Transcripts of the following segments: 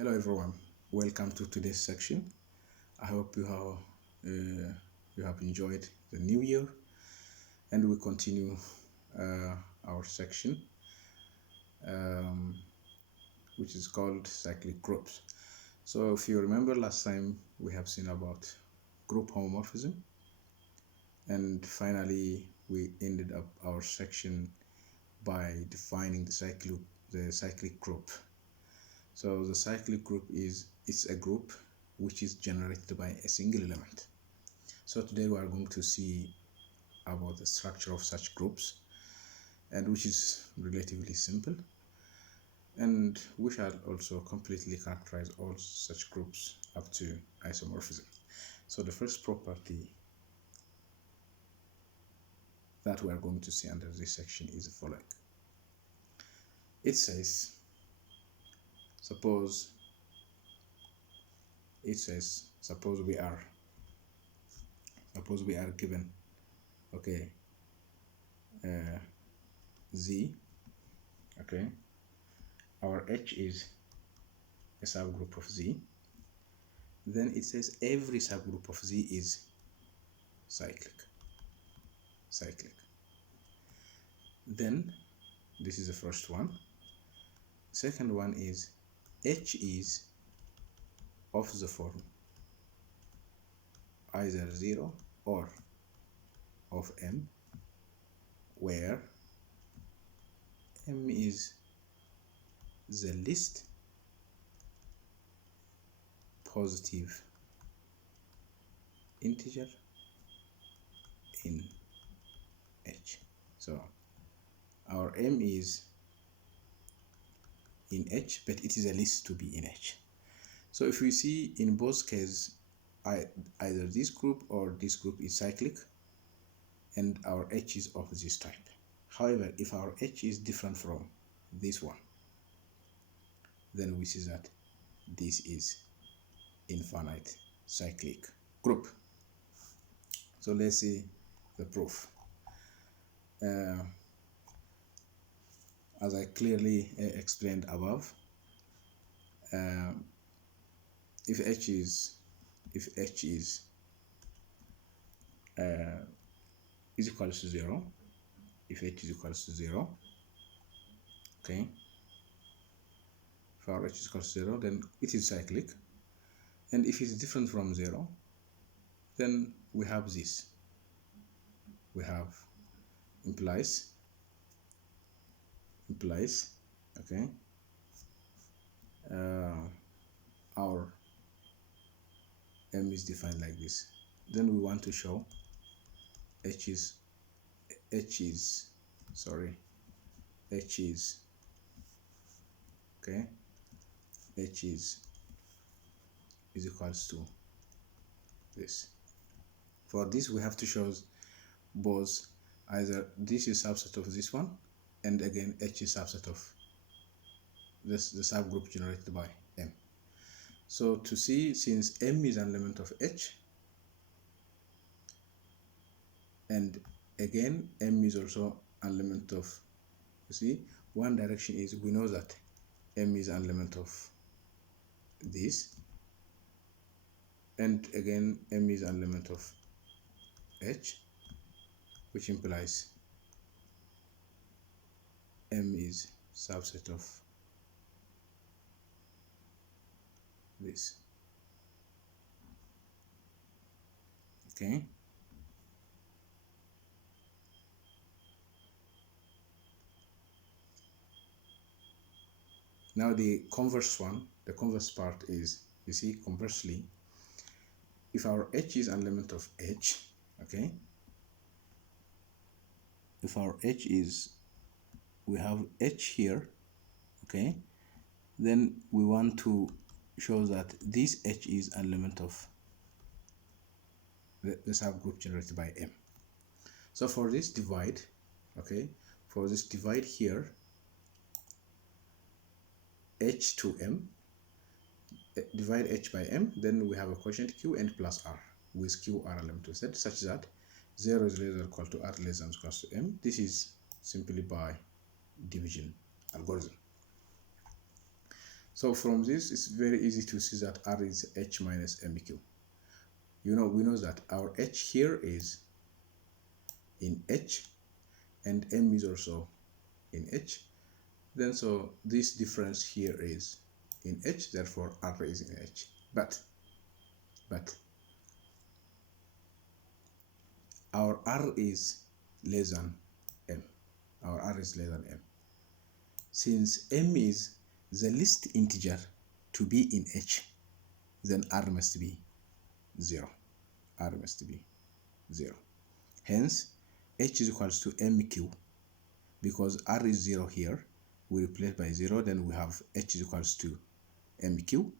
Hello everyone, welcome to today's section. I hope you have enjoyed the new year, and we continue our section um, which is called cyclic groups. So if you remember, last time we have seen about group homomorphism, and finally we ended up our section by defining the cyclic group. So the cyclic group is a group which is generated by a single element. So today we are going to see about the structure of such groups, and which is relatively simple, and we shall also completely characterize all such groups up to isomorphism. So the first property that we are going to see under this section is the following. It says, suppose we are given Z, our H is a subgroup of Z. Then it says every subgroup of Z is cyclic. Then this is the first one. Second one is H is of the form either 0 or of M, where M is the least positive integer in H. So our M is in H, but it is a least to be in H. So if we see in both cases, either this group or this group is cyclic, and our H is of this type. However, if our H is different from this one, then we see that this is infinite cyclic group. So let's see the proof. As I clearly explained above, if H is equals to 0, if H is equals to 0, okay, if our H is equals to 0, then it is cyclic. And if it's different from 0, then we have this. We have implies, okay, our M is defined like this. Then we want to show H is equals to this. For this, we have to show both, either this is subset of this one, and again H is subset of this, the subgroup generated by M. So to see, since M is an element of H, and again M is also an element of, you see, one direction is, we know that M is an element of this, and again M is an element of H, which implies M is subset of this. Okay. Now the converse part is, you see, conversely, if our H is an element of H, okay, if our H is, we have H here, okay, then we want to show that this H is an element of the subgroup generated by M. So for this divide, okay, for this divide here, H to M, divide H by M, then we have a quotient Q and plus R, with Q R element to Z, such that 0 is less than or equal to R less than or equal to M. This is simply by division algorithm. So from this, it's very easy to see that R is H minus MQ. We know that our H here is in H and M is also in H. Then so this difference here is in H, therefore R is in H. But our R is less than M. Our R is less than M. Since M is the least integer to be in H, then R must be 0. R must be 0. Hence, H is equals to MQ. Because R is 0 here, we replace by 0, then we have H is equals to MQ.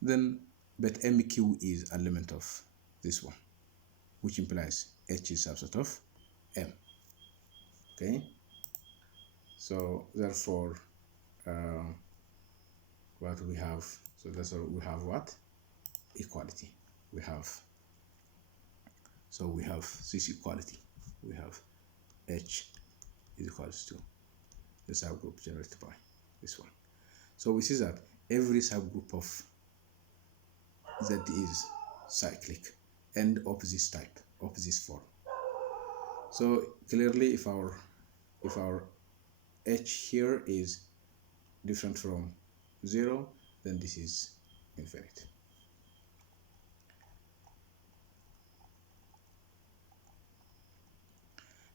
Then, but MQ is an element of this one, which implies H is subset of M. Okay? So, therefore, what we have, so that's all we have what? Equality. We have this equality. We have H is equals to the subgroup generated by this one. So we see that every subgroup of Z is cyclic and of this type, of this form. So clearly, if our H here is different from 0, then this is infinite.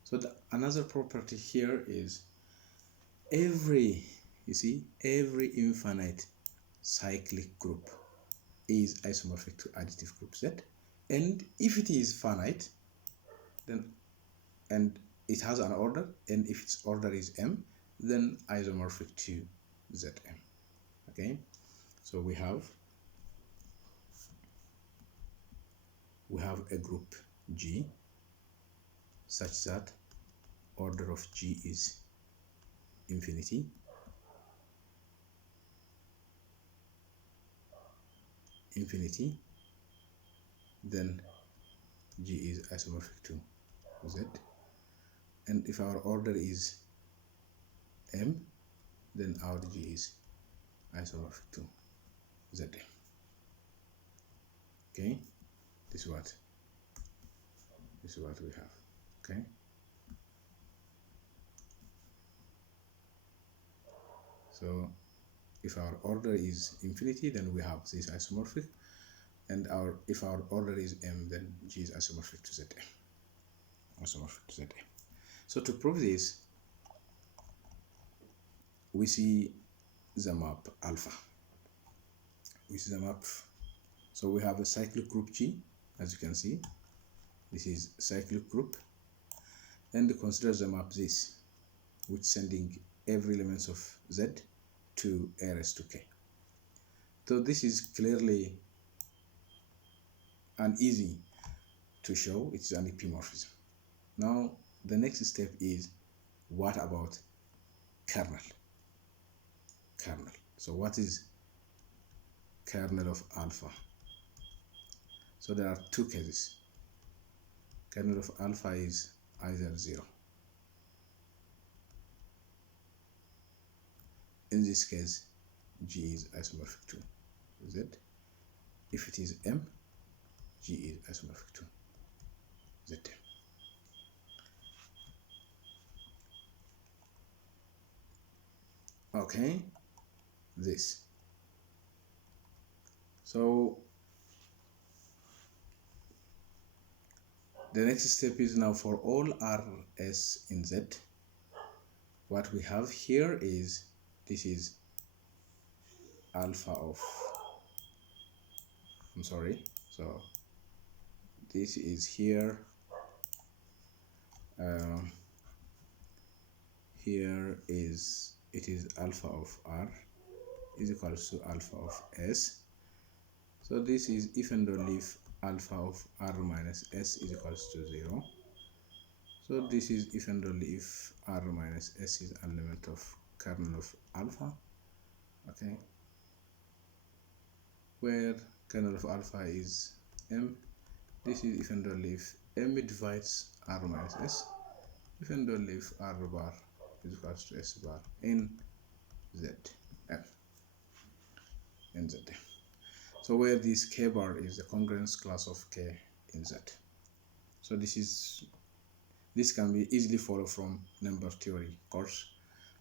So another property here is every infinite cyclic group is isomorphic to additive group Z, and if it is finite, then and it has an order, and if its order is M, then isomorphic to Zm. Okay, so we have a group G such that order of G is infinity, then G is isomorphic to Z, and if our order is M, then our G is isomorphic to Zm. Okay, this is what we have. Okay, so if our order is infinity, then we have this isomorphic, and if our order is M, then G is isomorphic to Zm. So to prove this, we see the map alpha. So we have a cyclic group G, as you can see. This is cyclic group, and consider the map this, which sending every elements of Z to A raised to K. So this is clearly and easy to show. It's an epimorphism. Now the next step is, what about kernel? So what is kernel of alpha? So there are two cases. Kernel of alpha is either 0. In this case, G is isomorphic to Z. If it is M, G is isomorphic to Zm. Okay, this. So the next step is, now for all Rs in Z, what we have here is, this is alpha of, so this is here, it is alpha of R is equals to alpha of S. So this is if and only if alpha of R minus S is equals to 0. So this is if and only if R minus S is an element of kernel of alpha. Okay, where kernel of alpha is M. This is if and only if M divides R minus S, if and only if R bar is equals to S bar in Z. So where this k bar is the congruence class of k in Z. So this can be easily followed from number theory course,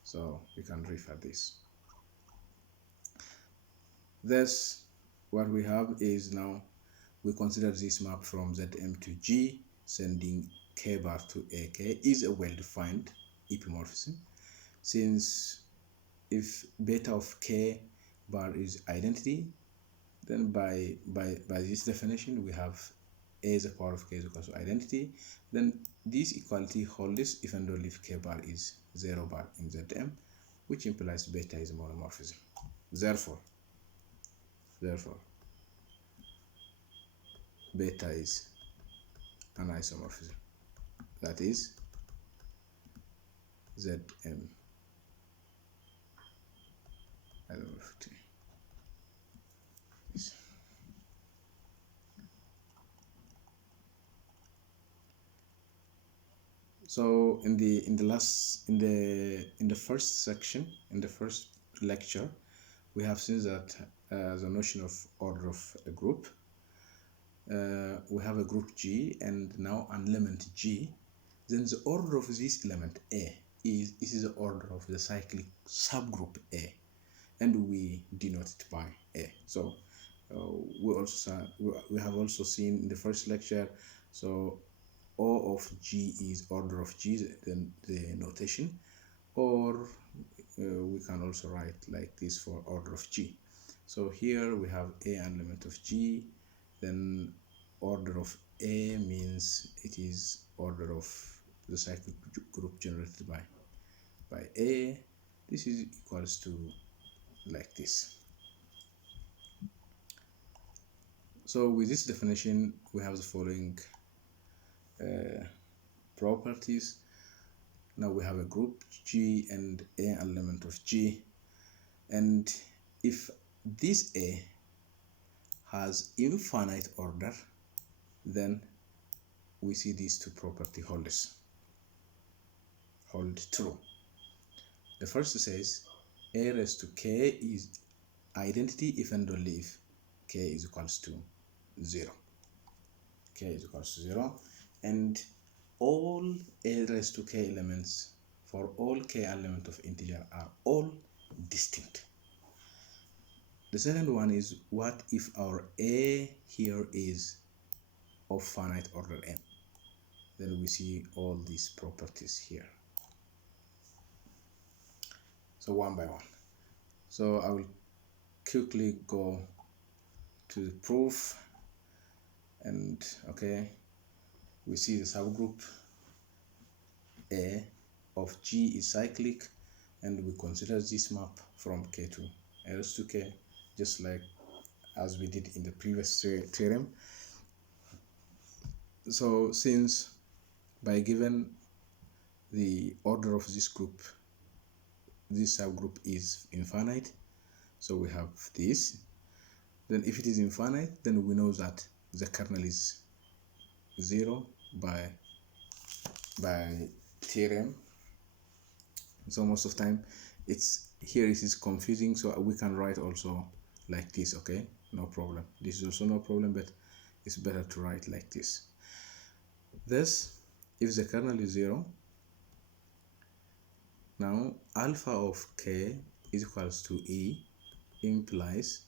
so you can refer this. Thus, what we have is now we consider this map from Zm to G, sending k bar to AK is a well-defined epimorphism, since if beta of k bar is identity, then by this definition we have a is the power of k is equal to identity. Then this equality holds if and only if k bar is 0 bar in Zm, which implies beta is a monomorphism. Therefore beta is an isomorphism, that is Zm isomorphism. So in the first section, in the first lecture, we have seen that the notion of order of a group. We have a group G and now an element G. Then the order of this element A is the order of the cyclic subgroup A, and we denote it by A. So we have also seen in the first lecture. So O of G is order of G, then the notation, or we can also write like this for order of G. So here we have A an element of G, then order of A means it is order of the cyclic group generated by A. This is equals to like this. So with this definition we have the following properties. Now we have a group G and A element of G, and if this A has infinite order, then we see these two property hold true. The first says A raised to K is identity if and only if K is equals to 0. K is equals to 0, and all A raised to K elements for all K element of integer are all distinct. The second one is, what if our A here is of finite order n? Then we see all these properties here. So one by one. So I will quickly go to the proof, and okay, we see the subgroup A of G is cyclic, and we consider this map from K to L to K, just like as we did in the previous theorem. So since by given the order of this group, this subgroup is infinite, so we have this. Then if it is infinite, then we know that the kernel is 0 by theorem. So most of the time it's here it is confusing, so we can write also like this. Okay, no problem. This is also no problem, but it's better to write like this. Thus, if the kernel is 0, now alpha of K is equals to E implies,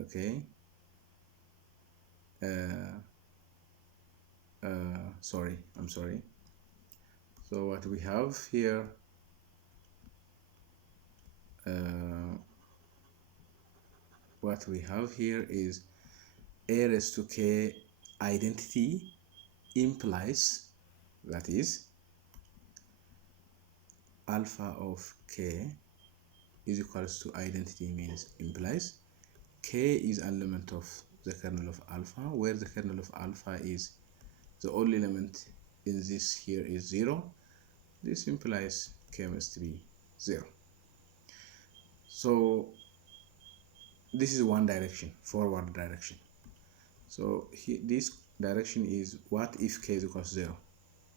okay, I'm sorry. So what we have here, is A raised to K identity implies, that is, alpha of K is equals to identity means implies K is an element of the kernel of alpha, where the kernel of alpha is the only element in this here is 0. This implies K must be 0. So this is one direction, forward direction. So here, this direction is, what if K is equals to 0?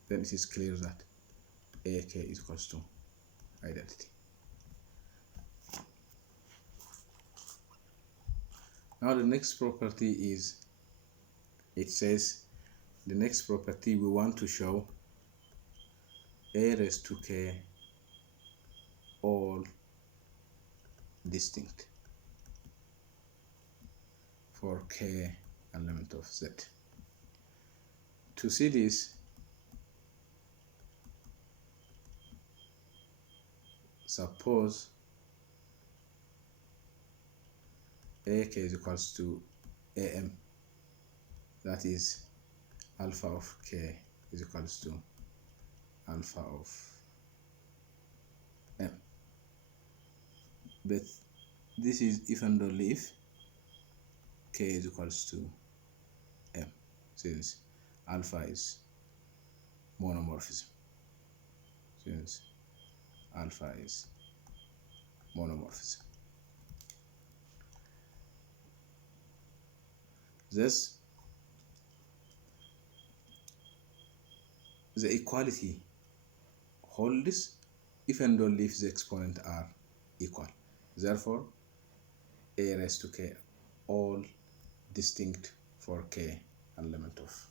Then it is clear that AK is equals to identity. Now the next property is, it says the next property we want to show a raised to k all distinct for k element of z. To see this, suppose ak is equals to am, that is alpha of k is equals to alpha of m. But this is if and only if k is equals to m, since alpha is monomorphism. Since alpha is monomorphism. Thus, the equality holds if and only if the exponents are equal. Therefore, a raised to k all distinct for k element of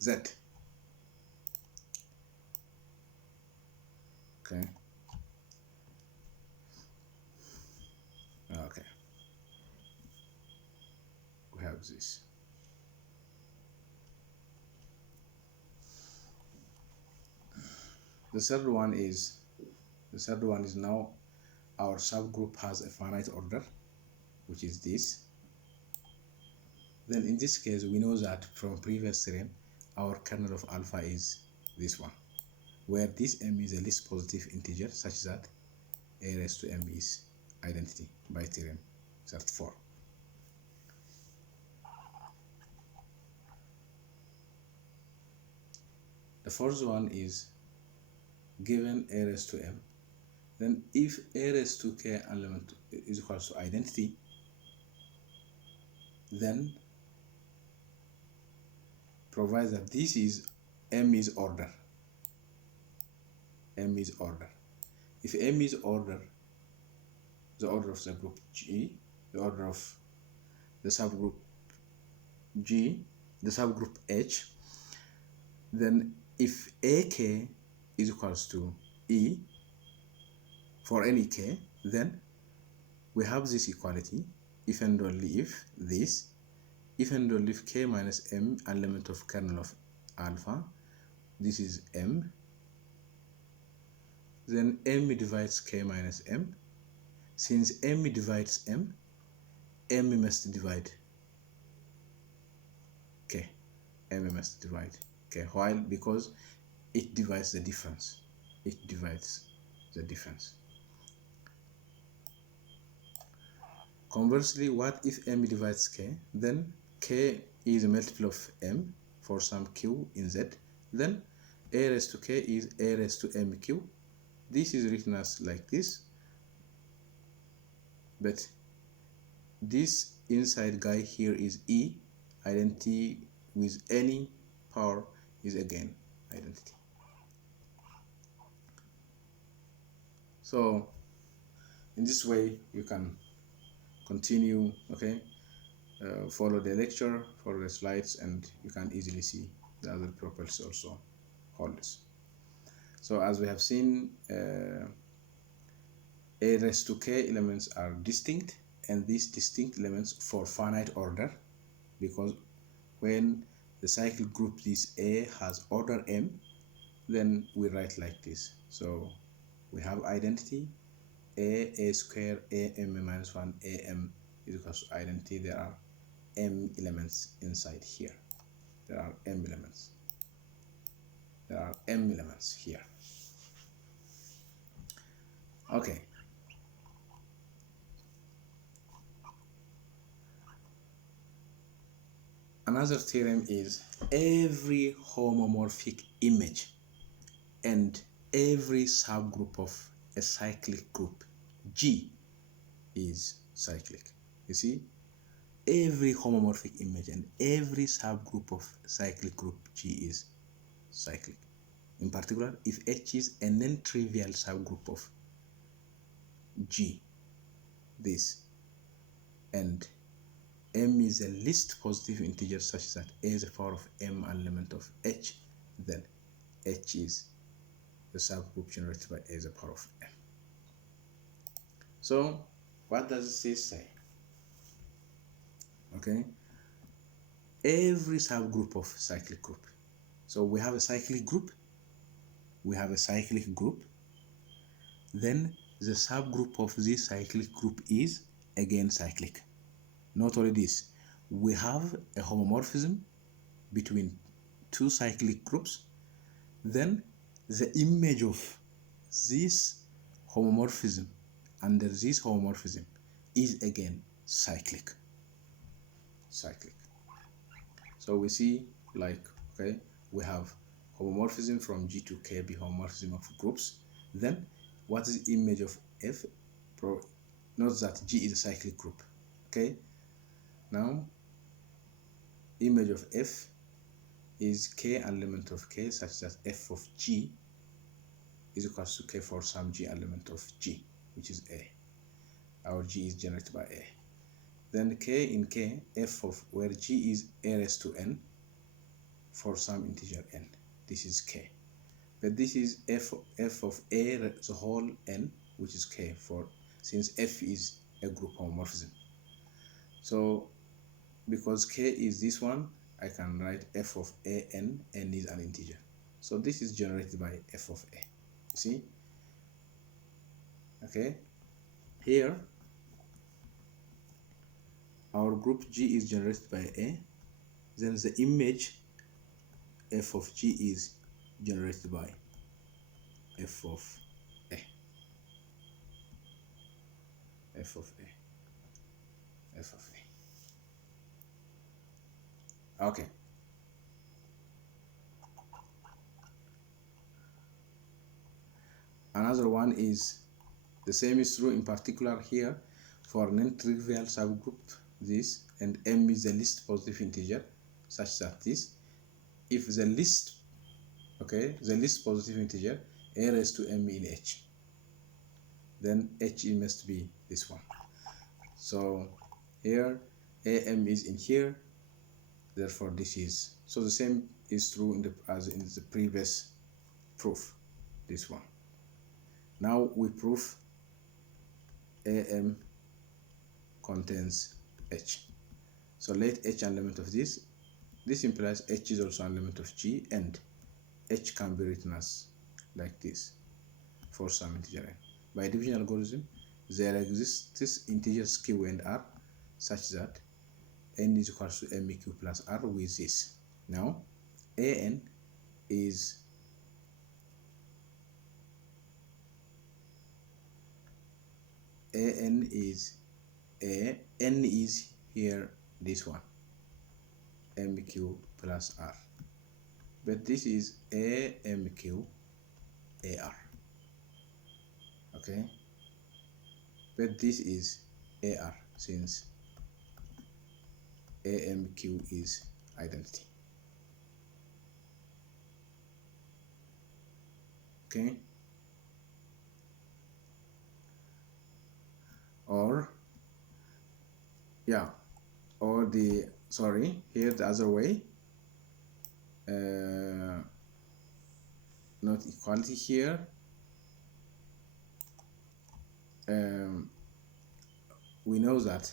z. Okay. Okay. We have this. The third one is now our subgroup has a finite order, which is this. Then in this case, we know that from previous theorem, our kernel of alpha is this one, where this m is a least positive integer such that a raised to m is identity by theorem 34. The fourth one is given a raised to m, then if a raised to k element is equal to identity, then provide that this is m is order. M is order. If m is order, the order of the group G, the order of the subgroup G, the subgroup H, then if AK is equals to E for any k, then we have this equality if and only if this, if and only if k minus m element of kernel of alpha, this is m, then m divides k minus m. Since m divides m must divide k. M must divide k. Why? Because it divides the difference. It divides the difference. Conversely, what if m divides k? Then k is a multiple of m for some q in z. Then a raised to k is a raised to mq. This is written as like this, but this inside guy here is e, identity with any power is again identity. So in this way you can continue, okay, follow the lecture, follow the slides, and you can easily see the other properties also holds. So as we have seen, a raised to k elements are distinct, and these distinct elements for finite order, because when the cycle group this A has order m, then we write like this. So we have identity a square am minus 1 am is equals to identity. There are m elements inside here. There are m elements. There are m elements here. Okay. Another theorem is every homomorphic image and every subgroup of a cyclic group G is cyclic. You see, every homomorphic image and every subgroup of cyclic group G is cyclic. In particular, if H is a non-trivial subgroup of G, this, and m is the least positive integer such that a is the power of m element of h, then h is the subgroup generated by a is the power of m. So what does this say? Okay, every subgroup of cyclic group. So we have a cyclic group, then the subgroup of this cyclic group is again cyclic. Not only this, we have a homomorphism between two cyclic groups, then the image of this homomorphism under this homomorphism is again cyclic. So we see, like, okay, we have homomorphism from G to K, be homomorphism of groups. Then what is the image of F? Note that G is a cyclic group. Okay, now image of F is K element of K such that F of G is equal to K for some G element of G, which is A. Our G is generated by A. Then K in K, F of where G is A raised to N for some integer N. This is K. But this is F of A the whole N, which is K, for since F is a group homomorphism. So because K is this one, I can write F of A N, N is an integer. So this is generated by F of A. You see? Okay. Here, our group G is generated by A. Then the image F of G is generated by F of A. F of A. F of A. Okay. Another one is the same is true in particular here for non-trivial subgroup this, and m is the least positive integer such that this, if the least, okay, the least positive integer a raised to m in h, then h must be this one. So here am is in here, therefore this is, so the same is true in the as in the previous proof, this one. Now we prove am contains h. So let h an element of this. This implies h is also an element of G, and h can be written as like this for some integer n. By division algorithm, there exists integers q and r such that n is equal to mq plus r with this. Now an is n is here this one, mq plus r, but this is amq ar, okay, but this is ar since amq is identity. Okay, or yeah, or the, sorry, here the other way, not equality here, we know that,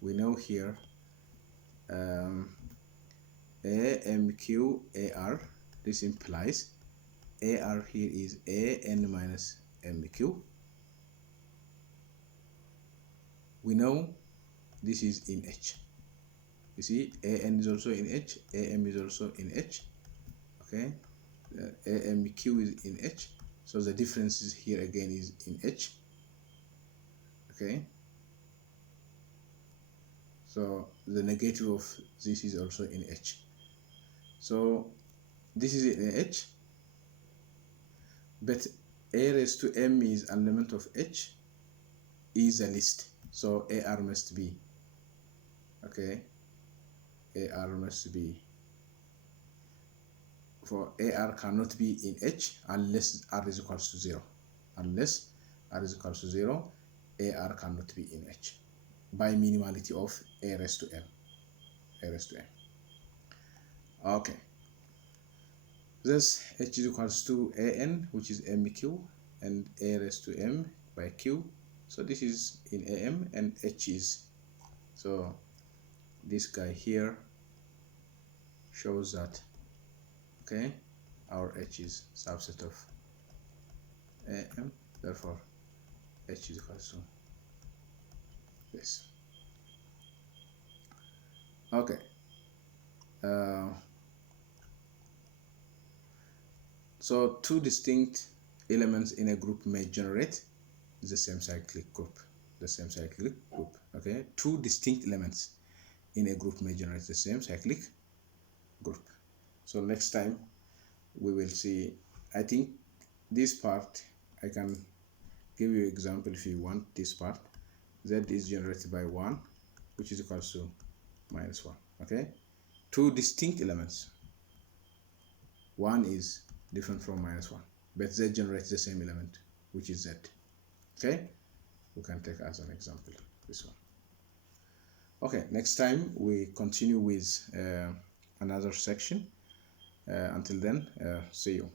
we know here amq ar, this implies ar here is an minus mq. We know this is in h. You see, an is also in h, am is also in h. Okay, amq is in h, so the difference is here again is in h. Okay, so the negative of this is also in h. So this is in h, but a raised to m is an element of h is a list, so ar must be, okay, ar must be, for ar cannot be in h unless r is equal to 0, unless r is equal to 0, ar cannot be in H by minimality of a raised to n. Okay, thus H is equals to an, which is mq, and a raised to m by q. So this is in am, and H is, so this guy here shows that, okay, our H is subset of am, therefore H is equal to this. Okay, so two distinct elements in a group may generate the same cyclic group. Okay, two distinct elements in a group may generate the same cyclic group. So next time we will see, I think this part I can give you example if you want. This part, z is generated by 1, which is equal to -1. Okay, two distinct elements, one is different from -1, but z generates the same element, which is z. Okay, we can take as an example this one. Okay, next time we continue with another section. Until then, see you.